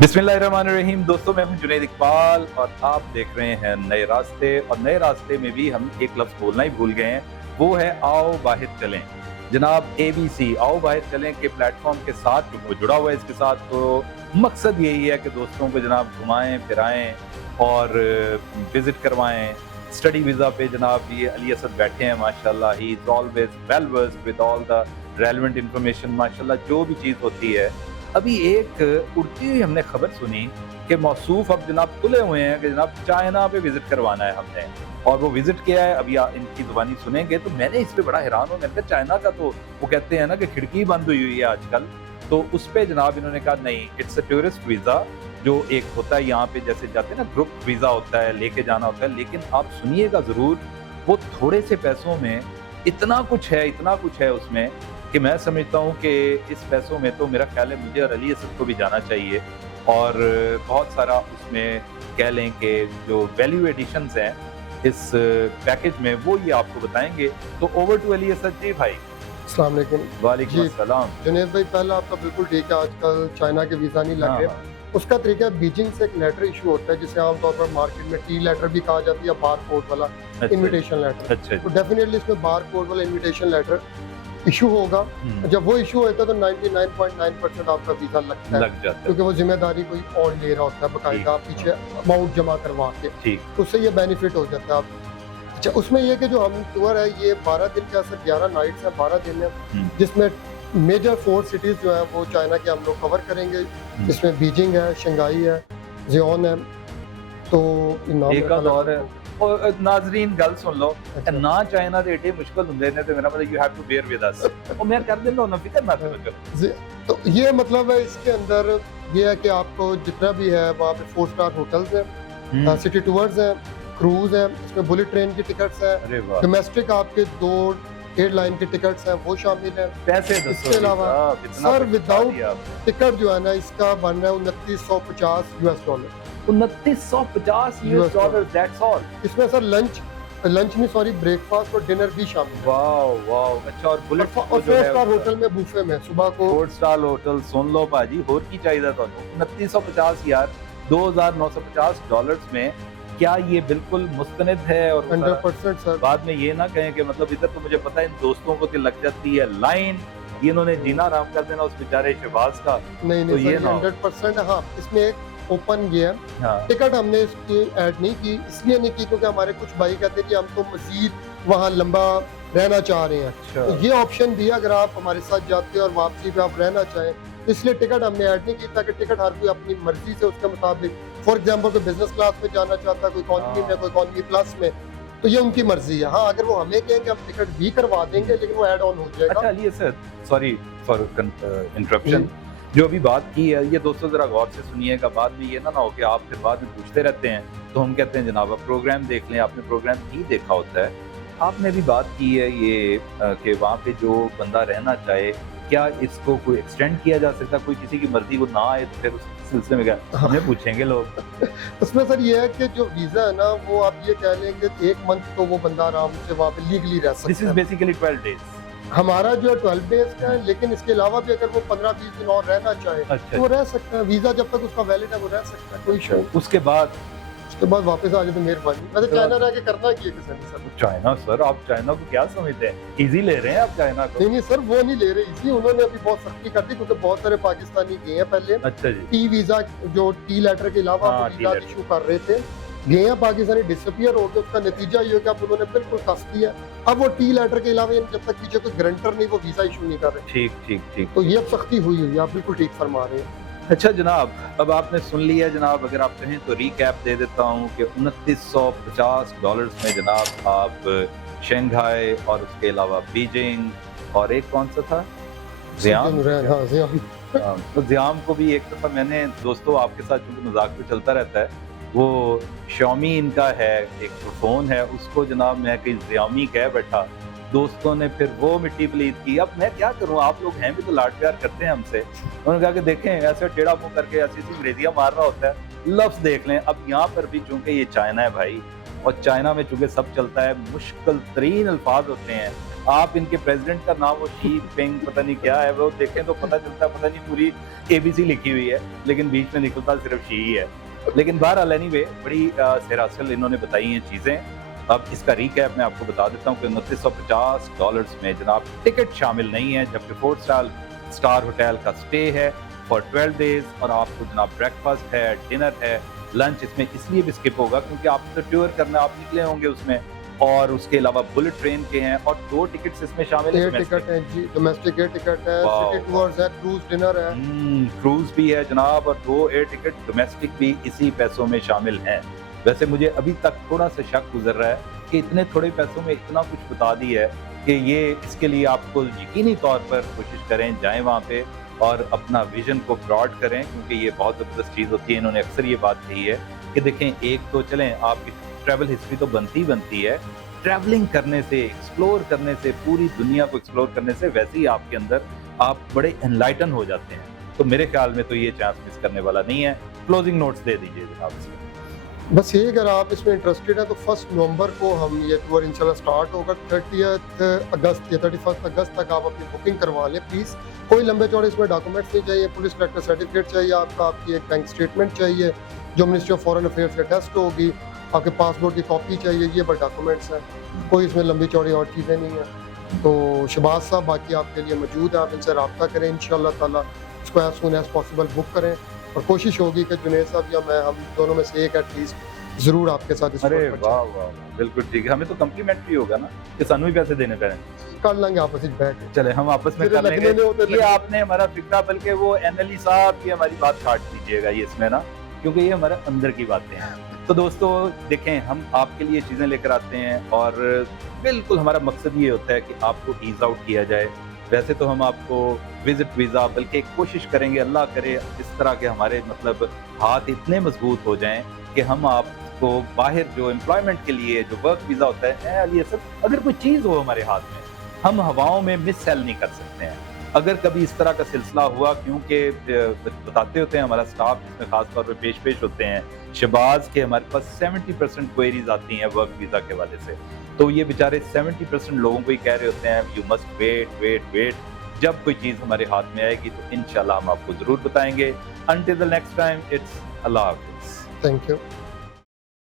बिस्मिल्लाहिर्रहमानिर्रहीम। दोस्तों, मैं हूं जुनैद इकबाल और आप देख रहे हैं नए रास्ते। और नए रास्ते में भी हम एक लफ्ज़ बोलना ही भूल गए हैं, वो है आओ बाहर चलें। जनाब ABC आओ बाहर चलें के प्लेटफॉर्म के साथ जो जुड़ा हुआ है इसके साथ, तो मकसद यही है कि दोस्तों को जनाब घुमाएं फिराएं और विज़िट करवाएं। स्टडी वीज़ा पे जनाब ये अली असद बैठे हैं माशाल्लाह, he is always well versed with all the relevant information माशाल्लाह, जो भी चीज़ होती है। अभी एक उड़ती हुई हमने खबर सुनी कि मौसूफ अब जनाब तुले हुए हैं कि जनाब चाइना पे विजिट करवाना है हमने, और वो विजिट किया है। अभी इनकी जुबानी सुनेंगे तो मैंने इस पे बड़ा हैरान हूँ। मैंने कहा चाइना का तो वो कहते हैं ना कि खिड़की बंद हुई हुई है आजकल, तो उस पे जनाब इन्होंने कहा नहीं, इट्स अ टूरिस्ट वीज़ा जो एक होता है यहाँ पे, जैसे जाते हैं ना ग्रुप वीज़ा होता है, लेके जाना होता है। लेकिन आप सुनिएगा ज़रूर, वो थोड़े से पैसों में इतना कुछ है उसमें कि मैं समझता हूँ कि इस पैसों में तो मेरा ख्याल है मुझे और अली असद को भी जाना चाहिए। और बहुत सारा उसमें कह लें कि जो वैल्यू एडिशंस हैं इस पैकेज में, वो ये आपको बताएंगे। तो ओवर टू अली असद जी भाई। अस्सलाम वालेकुम। वालेकुम अस्सलाम। जुनैद भाई, पहला आपका बिल्कुल ठीक है, आजकल चाइना के वीज़ा नहीं लग रहे। उसका तरीका है, बीजिंग से एक लेटर इशू होता है जिसे आमतौर पर मार्केट में टी लेटर भी कहा जाती है, बार कोड वाला इनविटेशन लेटर। अच्छा तो डेफिनेटली इसमें बार कोड वाला इनविटेशन लेटर इशू होगा। जब वो इशू होता है तो 99.9% आपका वीज़ा लगता है, लग जाता है क्योंकि वो जिम्मेदारी कोई और ले रहा होता है बकायदा पीछे अमाउंट जमा करवा के, ठीक। तो उससे ये बेनिफिट हो जाता है आप। अच्छा, उसमें ये कि जो हम टूर है ये 12 दिन का, सिर्फ 11 नाइट्स है, 12 दिन है, जिसमें मेजर 4 सिटीज़ जो है वो चाइना के हम लोग कवर करेंगे। इसमें बीजिंग है, शंघाई है, ज़ियोन है। तो एक और है। और नाजरीन गल सुन लो, ना चाइना दे एडे मुश्किल हुंदे ने, तो मेरा मतलब you have to bear with us. और मैं कर देना ना, फिक्र ना करो। तो ये मतलब है, इसके अंदर ये है कि आपको जितना भी है वहाँ पे 4 स्टार होटल्स हैं, सिटी टूर्स हैं, क्रूज है, इसमें बुलेट ट्रेन की टिकट्स हैं, डोमेस्टिक आपके 2 एयरलाइन के टिकट्स हैं वो शामिल हैं। पैसे इसके अलावा सर विदाउट टिकट जो है ना, इसका बन रहा है $2950। $2950 दैट्स ऑल। इसमें सर लंच नहीं सॉरी, ब्रेकफास्ट और डिनर भी शामिल है। Wow wow. अच्छा, और बुलेट और 4 स्टार होटल में बुफे में सुबह को 4 स्टार होटल सुन लो भाजी, होर की चाहिए था। 2950 यार, $2950 में क्या ये बिल्कुल मुस्तनद है? और 100% सर। बाद में ये ना कहें कि मतलब इधर तो मुझे पता है इन दोस्तों को तो लग जाती है लाइन, ये इन्होंने जीना आराम कर देना उस बेचारे शहबाज का। नहीं तो ये ये ना 100%। हाँ, इसमें एक ओपन ये है, हाँ। टिकट हमने इसकी ऐड नहीं की, इसलिए नहीं की क्योंकि हमारे कुछ भाई कहते हैं कि हम तो मजीद वहाँ लंबा रहना चाह रहे हैं। अच्छा। तो ये ऑप्शन भी है, अगर आप हमारे साथ जाते हैं और वापसी पे आप रहना चाहें, इसलिए टिकट हमने ऐड नहीं की, ताकि टिकट हर कोई अपनी मर्जी से उसके मुताबिक, फॉर एग्जाम्पल कोई बिजनेस क्लास में जाना चाहता है, कोई इकॉनमी में, कोई इकॉनमी प्लस में, तो ये उनकी मर्जी है। हाँ, अगर वो हमें कहेंगे हम टिकट भी करवा देंगे, लेकिन वो ऐड ऑन हो जाएगा। अच्छा Ali Asad, sorry for interruption, जो अभी बात की है ये दोस्तों जरा गौर से सुनिएगा, बाद में ये ना हो कि आप फिर बाद में पूछते रहते हैं तो हम कहते हैं जनाब आप प्रोग्राम देख लें। आपने प्रोग्राम ही देखा होता है। आपने भी बात की है ये कि वहाँ पे जो बंदा रहना चाहे, क्या इसको कोई एक्सटेंड किया जा सकता? कोई किसी की मर्जी को ना आए तो फिर उस सिलसिले में क्या हमें पूछेंगे लोग? उसमें सर ये है कि जो वीजा है ना, वो आप ये कह लेंगे 1 मंथ तो वो बंदा आराम से वहाँ पे लीगली रह सकता है। This is basically 12 days. हमारा जो है 12 डेज का है, लेकिन इसके अलावा भी अगर वो 15-20 दिन और रहना चाहे तो वो रह सकता है। वीजा जब तक उसका वैलिड है वो रह सकता है, कोई इशू। उसके बाद वापस आ जाए तो मेहरबानी। वैसे चाइना रह के करना की है सर? चाइना सर, आप चाइना को क्या समझते हैं? इजी ले रहे हैं आप चाइना को? नहीं सर, वो नहीं ले रहे इजी, उन्होंने अभी बहुत सख्ती कर दी, क्योंकि बहुत सारे पाकिस्तानी गए हैं पहले। अच्छा जी। टी वीजा, जो टी लेटर के अलावा वीजा इशू कर रहे थे, गए हैं पाकिस्तानी, डिसअपियर हो गए। उसका नतीजा ये हो कि अब उन्होंने बिल्कुल कस दिया। अब वो टी लेटर के अलावा जब तक पीछे कोई गारंटर नहीं, वो वीजा इशू नहीं कर रहे। ठीक। तो ये अब सख्ती हुई हुई है, आप बिल्कुल ठीक फरमा रहे हैं। अच्छा जनाब, अब आपने सुन लिया जनाब। अगर आप कहें तो रीकैप दे देता हूँ कि $2950 में जनाब आप शंघाई और उसके अलावा बीजिंग और एक कौन सा था, ज़ियाम। हाँ, ज़ियाम। तो ज़ियाम को भी एक दफ़ा मैंने दोस्तों आपके साथ क्योंकि मजाक तो चलता रहता है, वो Xiaomi इनका है एक फ़ोन है, उसको जनाब मैं कहीं ज़ियामी कह बैठा, दोस्तों ने फिर वो मिट्टी पलीत की। अब मैं क्या करूं, आप लोग हैं भी तो लाड प्यार करते हैं हमसे। उन्होंने कहा कि देखें ऐसे टेढ़ा मुंह करके ऐसी अंग्रेजियां मार रहा होता है, लफ्ज देख लें। अब यहाँ पर भी चूंकि ये चाइना है भाई, और चाइना में चूंकि सब चलता है, मुश्किल तरीन अल्फाज होते हैं, आप इनके प्रेसिडेंट का नाम वो शी पिंग पता नहीं क्या है, वो देखें तो पता चलता है पता नहीं पूरी ABC लिखी हुई है, लेकिन बीच में निकलता सिर्फ शी ही है। लेकिन बहरहाल एनीवे बड़ी सरासर इन्होंने बताई हैं चीज़ें। अब इसका रीकैप मैं आपको बता देता हूँ कि $2950 में जनाब टिकट शामिल नहीं है, जबकि 4 स्टार होटल का स्टे है फॉर 12 डेज और आपको जनाब ब्रेकफास्ट है, डिनर है, लंच इसमें इसलिए भी स्किप होगा क्योंकि आप तो टूर करना आप निकले होंगे उसमें, और उसके अलावा बुलेट ट्रेन के हैं और 2 टिकट्स इसमें शामिल एयर टिकट है जी, डोमेस्टिक एयर टिकट है, सिटी टूर्स है, क्रूज डिनर है, क्रूज भी है जनाब, और 2 एयर टिकट डोमेस्टिक भी इसी पैसों में शामिल हैं। वैसे मुझे अभी तक थोड़ा सा शक गुजर रहा है कि इतने थोड़े पैसों में इतना कुछ बता दी है कि ये इसके लिए आपको यकीनी तौर पर कोशिश करें, जाएं वहाँ पे और अपना विजन को ब्रॉड करें, क्योंकि ये बहुत ज़बरदस्त चीज़ होती है। इन्होंने अक्सर ये बात कही है कि देखें, एक तो चलें आपकी ट्रैवल हिस्ट्री तो बनती है, ट्रैवलिंग करने से, एक्सप्लोर करने से, पूरी दुनिया को एक्सप्लोर करने से वैसे ही आपके अंदर आप बड़े एनलाइटन हो जाते हैं। तो मेरे ख्याल में तो ये चांस मिस करने वाला नहीं है। क्लोजिंग नोट्स दे दीजिए जनाब इसमें। बस ये अगर आप इसमें इंटरेस्टेड है तो 1 नवंबर को हम ये टूर इंशाल्लाह स्टार्ट होगा। 30 अगस्त या 31 अगस्त तक आप अपनी बुकिंग करवा लें प्लीज़। कोई लंबे चौड़े इसमें डॉक्यूमेंट्स नहीं चाहिए, पुलिस कलेक्टर सर्टिफिकेट चाहिए आपका, आपकी एक बैंक स्टेटमेंट चाहिए जो मिनिस्ट्री ऑफ फॉरेन अफेयर्स से टेस्ट होगी, आपके पासपोर्ट की कॉपी चाहिए, ये बस डॉक्यूमेंट्स हैं, कोई इसमें लंबी चौड़ी और चीज़ें नहीं हैं। तो शहबाज साहब बाकी आपके लिए मौजूद है, आप इनसे रब्ता करें, इंशाल्लाह ताला इसको as soon as possible book करें और कोशिश होगी कि जुनैद साहब या मैं, हम दोनों में से एक एटलीस्ट ज़रूर आपके साथ इस अरे वाह वाह, बिल्कुल ठीक है। हमें तो कम्प्लीमेंट्री होगा ना कि सानू ही पैसे देने पड़ेंगे। कर लेंगे आपस में बैठ के। चले हम आपस में फिर कर लगने लेंगे। नहीं होते ये आपने हमारा फिक्रा, बल्कि वो NLE साहब की हमारी बात काट दीजिएगा ये इसमें ना, क्योंकि ये हमारे अंदर की बातें हैं। तो दोस्तों देखें, हम आपके लिए चीज़ें लेकर आते हैं और बिल्कुल हमारा मकसद ये होता है कि आपको ईज आउट किया जाए। वैसे तो हम आपको विजिट वीज़ा, बल्कि कोशिश करेंगे, अल्लाह करे इस तरह के हमारे मतलब हाथ इतने मजबूत हो जाएं कि हम आपको बाहर जो एम्प्लॉयमेंट के लिए जो वर्क वीज़ा होता है, अली असद, अगर कोई चीज़ हो हमारे हाथ में, हम हवाओं में मिस सेल नहीं कर सकते हैं। अगर कभी इस तरह का सिलसिला हुआ, क्योंकि बताते होते हैं हमारा स्टाफ, इसमें खास तौर पे पेश होते हैं शहबाज के, हमारे पास 70% क्वेरीज आती हैं वर्क वीज़ा के हवाले से। तो ये बेचारे 70% लोगों को ही कह रहे होते हैं यू मस्ट वेट। जब कोई चीज़ हमारे हाथ में आएगी तो इंशाल्लाह हम आपको ज़रूर बताएंगे। Until the next time, it's अल्लाह हाफ़िज़। Thank you.